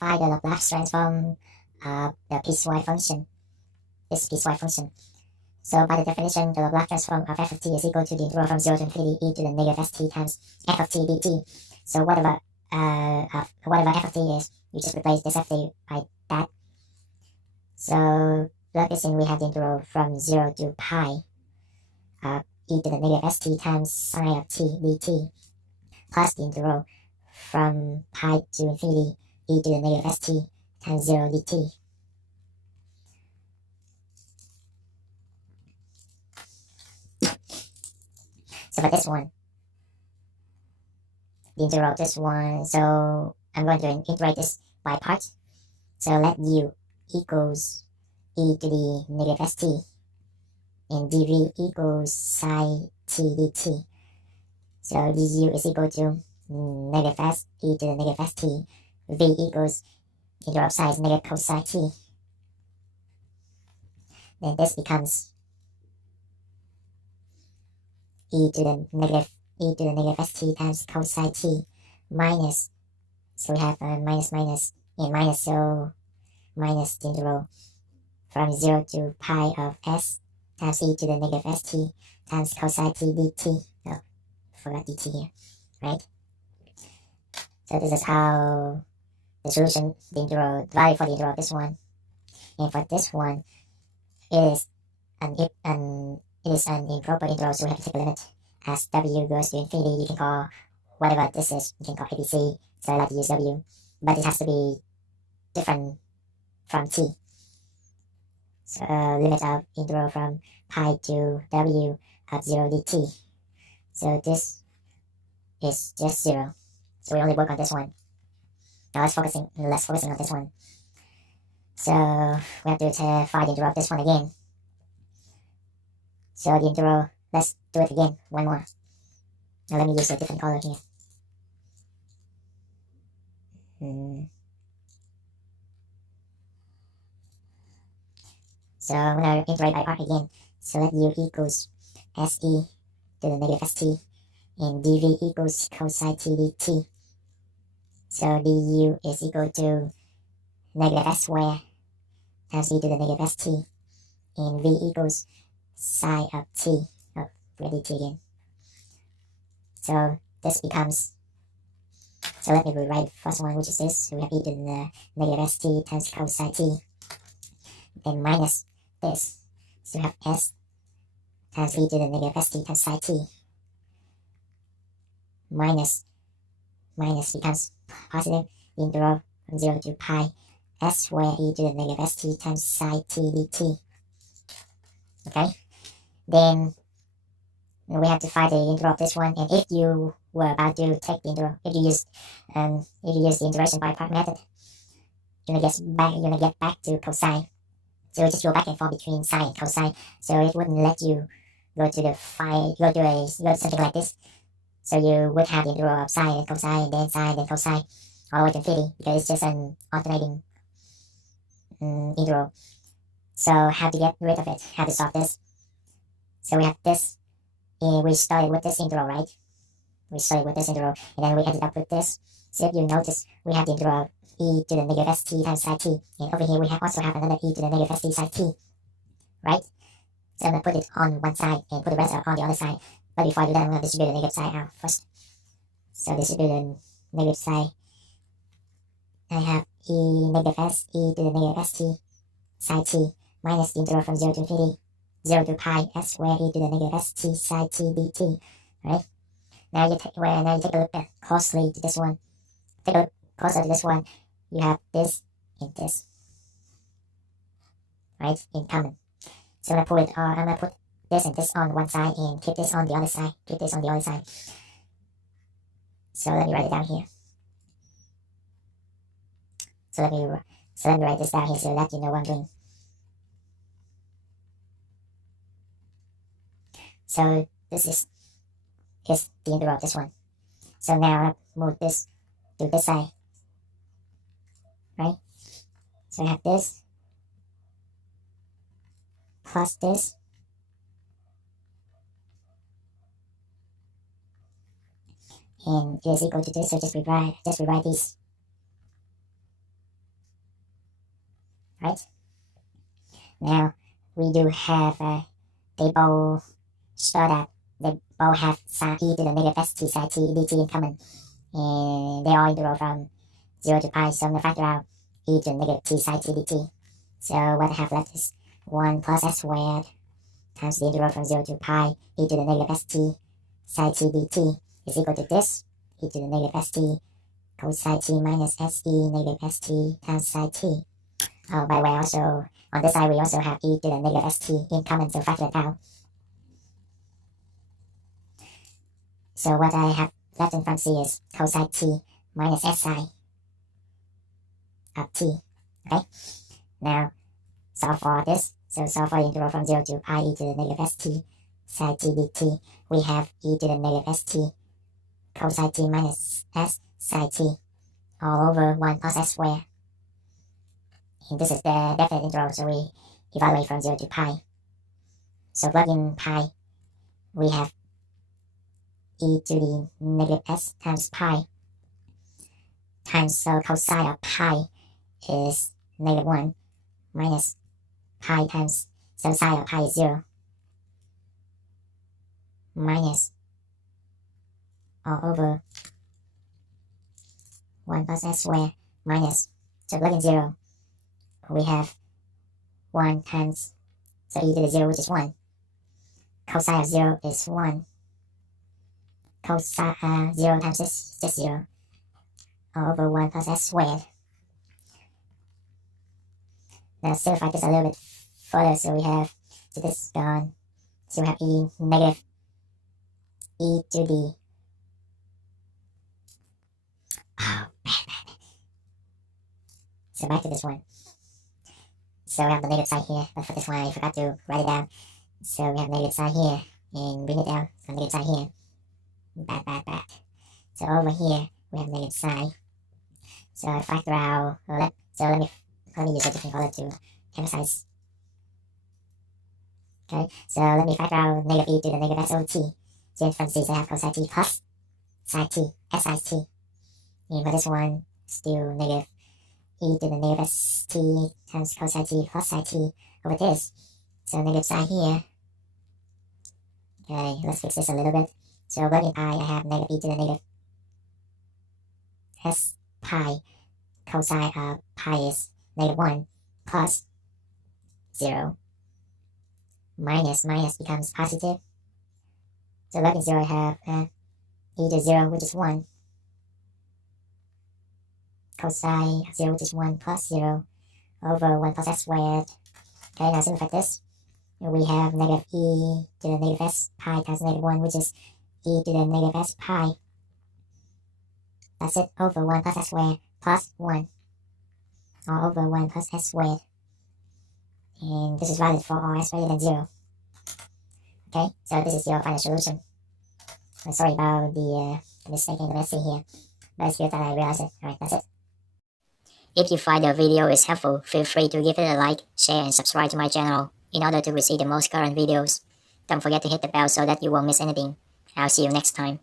find the Laplace transform of the piecewise function, this piecewise function. So by the definition, the Laplace transform of f of t is equal to the integral from 0 to infinity e to the negative st times f of t dt. So whatever f of t is, you just replace this ft by that. So plug this in, we have the integral from 0 to pi e to the negative st times sine of t dt, plus the integral from pi to infinity e to the negative st times 0 dt. So for this one, the integral of this one, so I'm going to integrate this by parts. So let u equals e to the negative st and dv equals psi t dt. So du is equal to negative s e to the negative st. V equals integral of psi is negative cos psi t. Then this becomes e to the negative st times cos psi t minus, so we have minus and minus, so minus the integral from 0 to pi of s times e to the negative st times cos psi t dt. Oh, forgot dt here, right? So this is how the solution, the integral, the value for the integral of this one. And for this one, it is an improper integral, so we have to take a limit. As w goes to infinity, you can call whatever this is, you can call ABC, so I like to use w, but it has to be different from t. So limit of integral from pi to w of 0 dt. So this is just 0. So we only work on this one. Now let's focusing on this one. So we have to find the integral of this one again. So the integral, let's do it again, one more. Now let me use a different color here. So I'm going to integrate by part again. So let u equals se to the negative st and dv equals cos psi t dt. So du is equal to negative s squared times e to the negative st and v equals psi of t. Oh, ready t again. So this becomes, so let me rewrite the first one, which is this. So we have e to the negative st times cos psi t, then minus this. So we have s times e to the negative st times psi t minus becomes positive integral from 0 to pi s squared e to the negative st times psi t dt. Okay, then we have to find the integral of this one, and if you were about to take the integral, if you use the integration by part method, you're gonna get back to cosine. So you just go back and forth between sine and cosine. So it wouldn't let you go to something like this. So you would have the integral of sine and cosine, then cosine, all the way to infinity, because it's just an alternating integral. So how to get rid of it? How to solve this? So we have this. We started with this integral, right? We started with this integral, and then we ended up with this. So if you notice, we have the integral of e to the negative st times psi t, and over here we also have another e to the negative st psi t, right? So I'm going to put it on one side and put the rest on the other side. But before I do that, I'm going to distribute the negative side out first. So distribute the negative side. I have negative s e to the negative st psi t minus the integral from 0 to infinity, 0 to pi s squared e to the negative st psi t dt, right? Now you take a look closely to this one. Take a look closer to this one. You have this and this, right, in common. So I'm gonna put this and this on one side and keep this on the other side. So let me write it down here. So let me write this down here so that you know what I'm doing. So this is the integral of this one. So now I move this to this side, right? So I have this plus this, and it is equal to this. So just rewrite these. right? Now we do have they both show that they both have sine e to the negative st sine t dt in common, and they are integral from 0 to pi, so I'm going to factor out e to the negative t sine t dt. So what I have left is 1 plus s squared times the integral from 0 to pi e to the negative st sine t dt is equal to this, e to the negative st cosine t minus se negative st times sine t. Oh, by the way, also on this side we also have e to the negative st in common, so factor it out. So what I have left in front C is cosine t minus s sine of t. Okay, now solve for this. So solve for the integral from 0 to pi e to the negative st sine t dt. We have e to the negative st cosine t minus s sine t all over 1 plus s squared. And this is the definite integral, so we evaluate from 0 to pi. So plug in pi, we have e to the negative s times pi times, so cosine of pi is negative 1 minus pi times, so sine of pi is 0 minus all over 1 plus s squared minus, so plug in 0, we have 1 times, so e to the 0, which is 1. Cosine of 0 is 1. Cosine 0 times this is just 0 all over 1 plus s squared. Now simplify this a little bit further, so we have, so this is gone, so we have e negative e to the, so back to this one. So we have the negative sign here, but for this one I forgot to write it down. So we have negative sign here, and bring it down, so negative sign here, back. So over here we have negative sign. So I factor out, let me use a different color to emphasize. Okay, so let me factor out negative e to the negative SOT. So in front C, so I have cosine t plus sine t, sine t. And for this one, still negative e to the negative st times cosine t plus sine t over this. So negative sign here. Okay, let's fix this a little bit. So plug in pi, I have negative e to the negative s pi. Cosine of pi is negative 1 plus 0 minus becomes positive. So plug in 0, I have e to 0, which is 1. Cosine of 0, which is 1 plus 0 over 1 plus s squared. Okay, now simplify this. We have negative e to the negative s pi times negative 1, which is e to the negative s pi. That's it, over 1 plus s squared plus 1 all over 1 plus s squared. And this is valid for all s greater than 0. Okay, so this is your final solution. I'm sorry about the mistake in the message here, but it's good that I realized it. Alright, that's it. If you find the video is helpful, feel free to give it a like, share, and subscribe to my channel in order to receive the most current videos. Don't forget to hit the bell so that you won't miss anything. I'll see you next time.